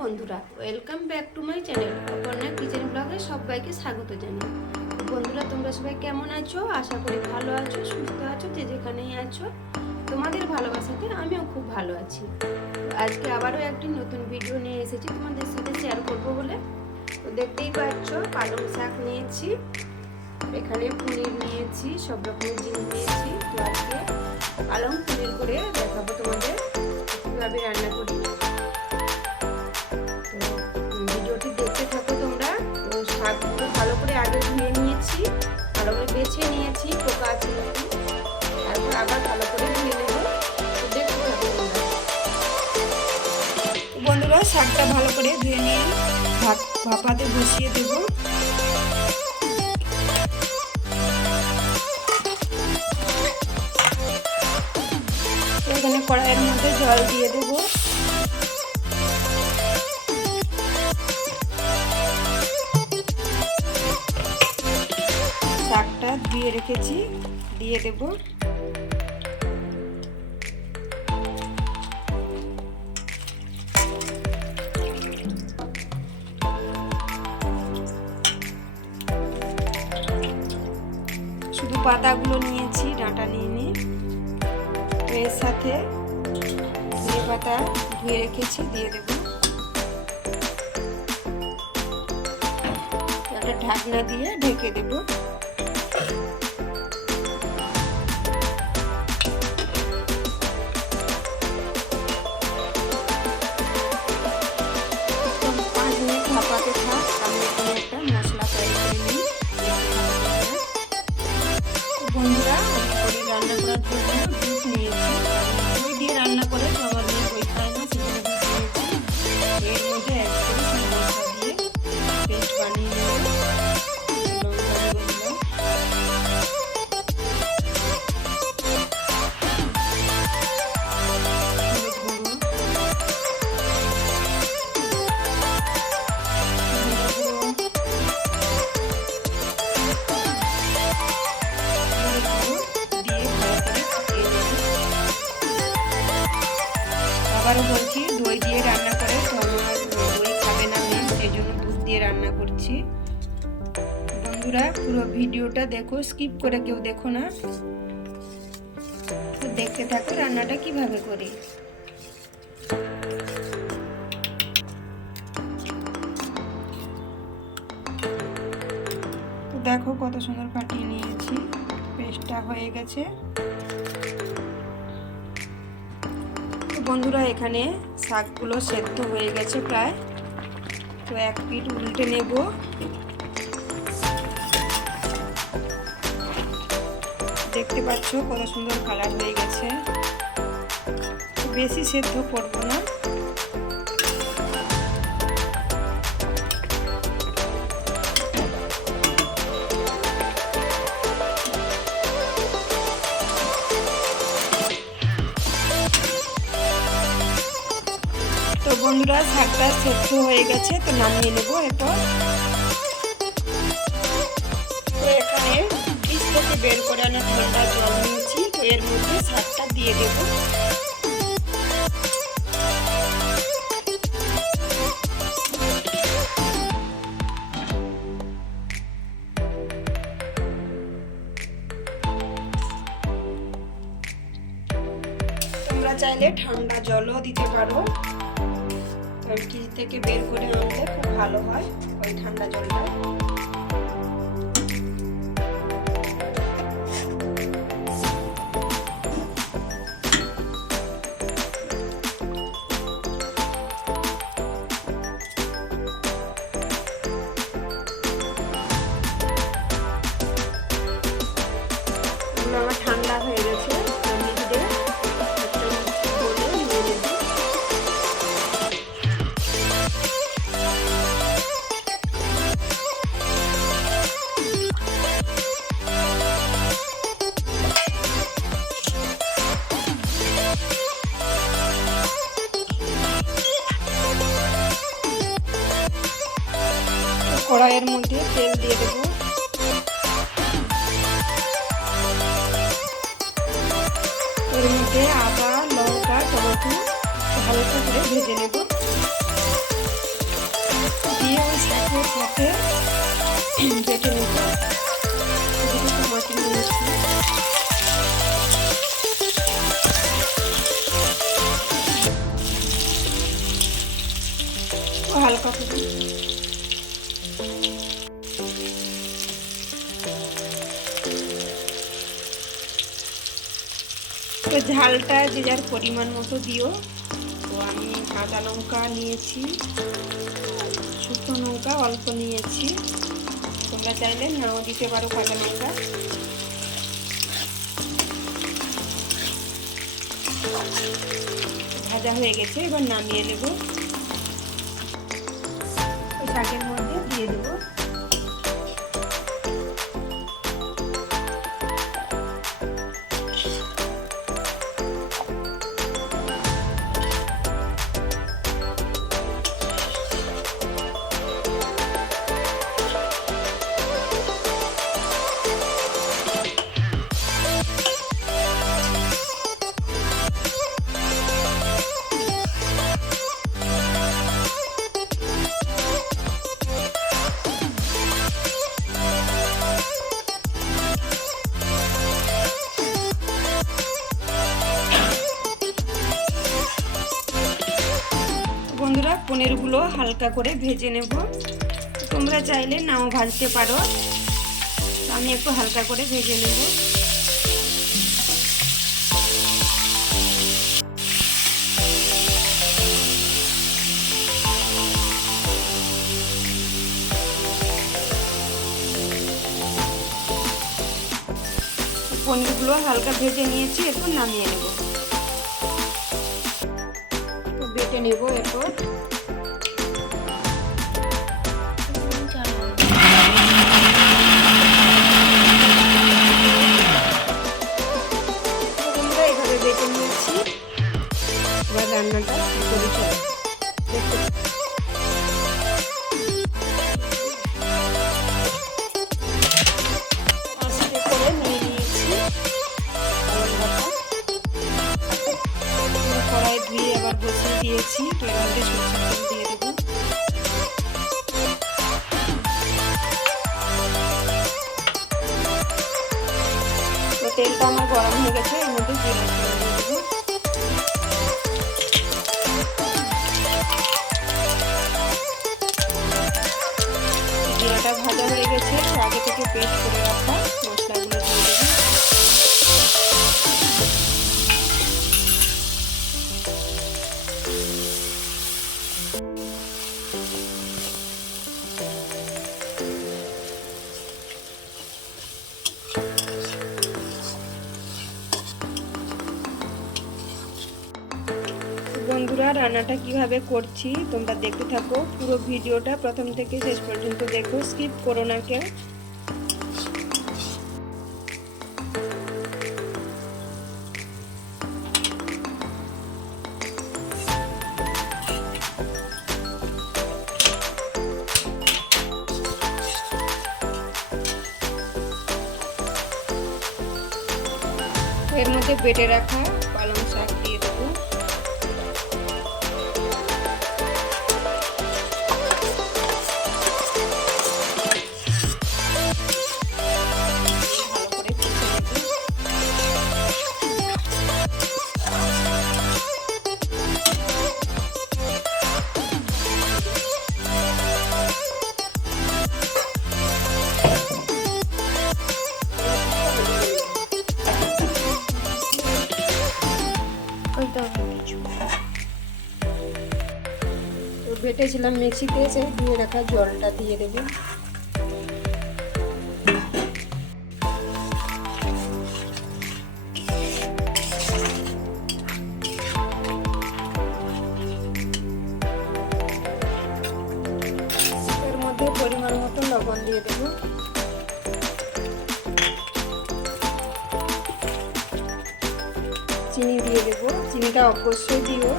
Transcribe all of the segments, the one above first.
বন্ধুরা, welcome back to my channel Aparna kitchen ব্লগে সবাইকে স্বাগত জানাই। বন্ধুরা, তোমরা সবাই কেমন আছো? আশা করি ভালো আছো, সুস্থ আছো, যে যেখানেই আছো। তোমাদের ভালোবাসাতে আমিও খুব ভালো আছি। আজকে আবারও একটি নতুন ভিডিও নিয়ে এসেছি তোমাদের সাথে শেয়ার করব বলে। তো দেখতেই পাচ্ছ, পালং শাক নিয়েছি, এখানে পনির নিয়েছি, সব রকমের জিনিস নিয়েছি। তো আজকে পালং পনির করে দেখাবো তোমাদের কীভাবে রান্না করি। দেখতে থাকো তোমরা। তো শাকগুলো ভালো করে আগে ধুয়ে নিয়েছি, ভালো করে বেছে নিয়েছি, পোকা আছে নাকি, তারপর আবার ভালো করে ধুয়ে নেব। তো দেখতে থাকো তোমরা। বন্ধুরা, শাকটা ভালো করে ধুয়ে নিয়ে ভাপাতে বসিয়ে দেব। এখানে কড়াইয়ের মধ্যে জল দিয়ে দেবো। শাকটা ধুয়ে রেখেছি, দিয়ে দেব। শুধু পাতাগুলো নিয়েছি, ডাঁটা নিয়ে এর সাথে ধনে পাতা ধুয়ে রেখেছি, দিয়ে দেব। একটা ঢাকনা দিয়ে ঢেকে দেব। ভাপাতে থাক, আমি এখানে একটা মশলা তৈরি করে নিই। বন্ধুরা, আমি পনির রান্না করার জন্য দুধ নিয়েছি। দই দিয়ে রান্না করে তো আমার মেয়ে দই খায় না, সেজন্য দুধ নিয়েছি। এর মধ্যে এক করে সব মশলা দিয়ে পেস্ট বানিয়ে নেব। আবারও বলছি, দই দিয়ে রান্না করে তো আমার দই খাবে না মেয়ে, সেই জন্য দুধ দিয়ে রান্না করছি। বন্ধুরা, পুরো ভিডিওটা দেখো, স্কিপ করে কেউ দেখো না। তো দেখতে থাকো রান্নাটা কিভাবে করি। তো দেখো কত সুন্দর ফাটিয়ে নিয়েছি, পেস্টটা হয়ে গেছে। বন্ধুরা, এখানে শাকগুলো সেদ্ধ হয়ে গেছে প্রায়। তো এক পিঠ উল্টে নেব। দেখতে পাচ্ছ কত সুন্দর কালার হয়ে গেছে। বেশি সেদ্ধ করব না। তো বন্ধুরা, শাকটা সেদ্ধ হয়ে গেছে, তো নামিয়ে নেব এরপর। তো এখানে ফ্রিজ থেকে বের করে আনা ঠান্ডা জল নিয়েছি, তো এর মধ্যে শাকটা দিয়ে দেব। তোমরা চাইলে ঠান্ডা জলও দিতে পারো, ফ্রিজ থেকে বের করে আনলে খুব ভালো হয় ওই ঠান্ডা জলটা। আমার ঠান্ডা হয়ে গেছে, কড়াইয়ের মধ্যে তেল দিয়ে দেবো। এর মধ্যে আদা, লঙ্কা, টমেটো হালকা করে ভেজে নেব। সাথে বেটে নেব। টমাটো নিয়েছি, হালকা করে তো ঝালটা যে যার পরিমাণ মতো দিও। তো আমি কাঁচা লঙ্কা নিয়েছি, শুকনো লঙ্কা অল্প নিয়েছি, তোমরা চাইলে নাও দিতে পারো কাঁচা লঙ্কা। ভাজা হয়ে গেছে, এবার নামিয়ে নেব। শাকের মধ্যে দিয়ে দেবো বন্ধুরা। পনিরগুলো হালকা করে ভেজে নেব, তোমরা চাইলে নাও ভাজতে পারো, আমি একটু হালকা করে ভেজে নেব। পনিরগুলো হালকা ভেজে নিয়েছি, এরপর নামিয়ে নেব। বেটে নেব এরপর। এইভাবে বেটে নিয়েছি, এবার রান্নাটা করে চলে করে নিয়ে নিয়েছি। কড়াই ধুয়ে আবার বসিয়ে দিয়েছি, এর মধ্যে সরষের তেল দিয়ে দেবো। তো তেলটা আমার গরম হয়ে গেছে, এর মধ্যে জিরা দিয়ে দেবো। জিরাটা ভাজা হয়ে গেছে, আগে থেকে পেস্ট করে রাখা মশলাগুলো দিয়ে দেবো। বন্ধুরা, রান্নাটা কিভাবে করছি তোমরা দেখতে থাকো, পুরো ভিডিওটা প্রথম থেকে শেষ পর্যন্ত দেখো, স্কিপ করো না কেউ। এর মধ্যে বেটে রাখা পালং শাক দিয়ে দেবো। তো বেটেছিলাম মিক্সিতে, এসে ধুয়ে রাখা জলটা দিয়ে দেবো। এর মধ্যে পরিমাণ মতো লবণ দিয়ে দেবো। চিনি দিয়ে দেবো, চিনিটা অবশ্যই দিও।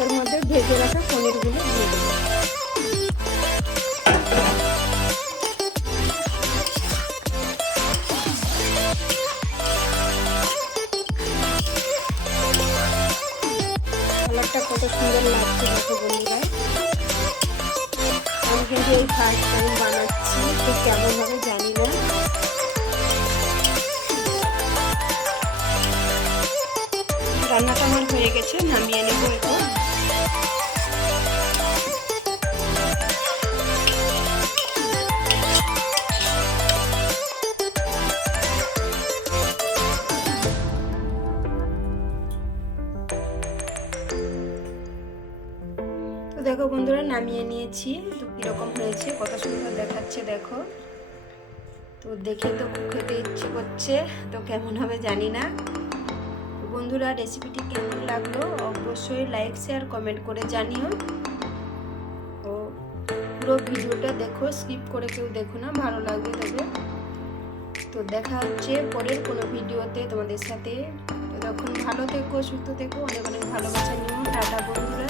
এর মধ্যে ভেজে রাখা পনিরগুলো দিয়ে দেবো। এই ফার্স্ট টাইম বানাচ্ছি, তো কেমন হবে জানি না। রান্নাটা আমার হয়ে গেছে, নামিয়ে নেব এখন। তো দেখো বন্ধুরা, নামিয়ে নিয়েছি। তো কীরকম হয়েছে, কত সুন্দর দেখাচ্ছে দেখো। তো দেখে তো খেতে ইচ্ছে করছে, তো কেমন হবে জানি না। বন্ধুরা, রেসিপিটি কেমন লাগলো অবশ্যই লাইক শেয়ার কমেন্ট করে জানিও। ও পুরো ভিডিওটা দেখো, স্কিপ করে কেউ দেখো না, ভালো লাগবে তবে। তো দেখা হচ্ছে পরের কোনো ভিডিওতে তোমাদের সাথে। তখন ভালো থেকো, সুস্থ থেকো, অনেক অনেক ভালোবাসা নিও। টাটা বন্ধুরা।